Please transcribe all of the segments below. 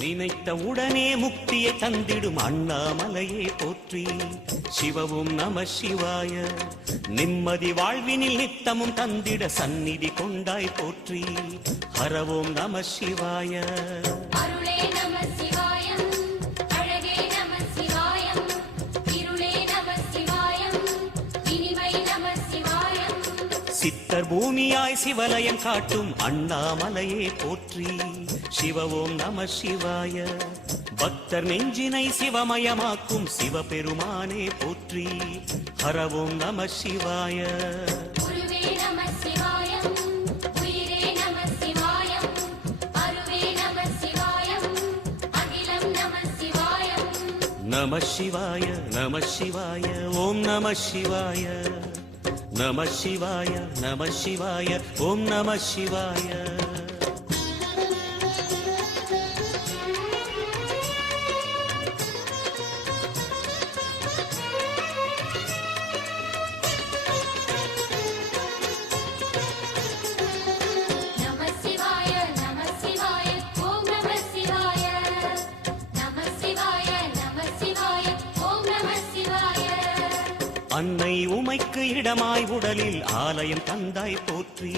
நினைத்த உடனே முக்தியை தந்திடும் அண்ணாமலையே போற்றி. சிவவும் நம சிவாய. நிம்மதி வாழ்வினில் நித்தமும் தந்திட சந்நிதி கொண்டாய் போற்றி. ஹரவோம் நம சிவாய. சித்தர் பூமியாய் சிவலயம் காட்டும் அண்ணாமலையே போற்றி. சிவவோம் நம சிவாய. பக்தர் நெஞ்சினை சிவமயமாக்கும் சிவபெருமானே போற்றி. ஹரவோம் நம சிவாய. நம சிவாய நம சிவாய ஓம் நம சிவாய. நம சிவாய நம சிவாய ஓம் நம சிவாய. அன்னை உமைக்கு இடமாய் உடலில் ஆலயம் தந்தாய் போற்றி.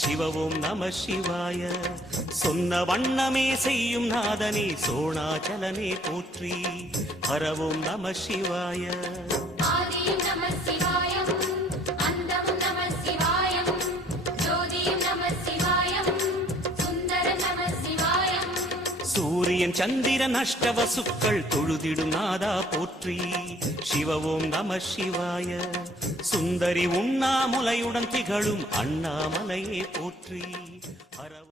சிவவோம் நம சிவாய. சொன்ன வண்ணமே செய்யும் நாதனே சோணாச்சலனே போற்றி. ஹரவோம் நம சிவாய. சூரியன் சந்திரன் அஷ்டவசுக்கள் தொழுதிடும் நாதா போற்றி. சிவவோம் நம சிவாய. சுந்தரி உண்ணாமுலையுடன் திகழும் அண்ணாமலையே போற்றி.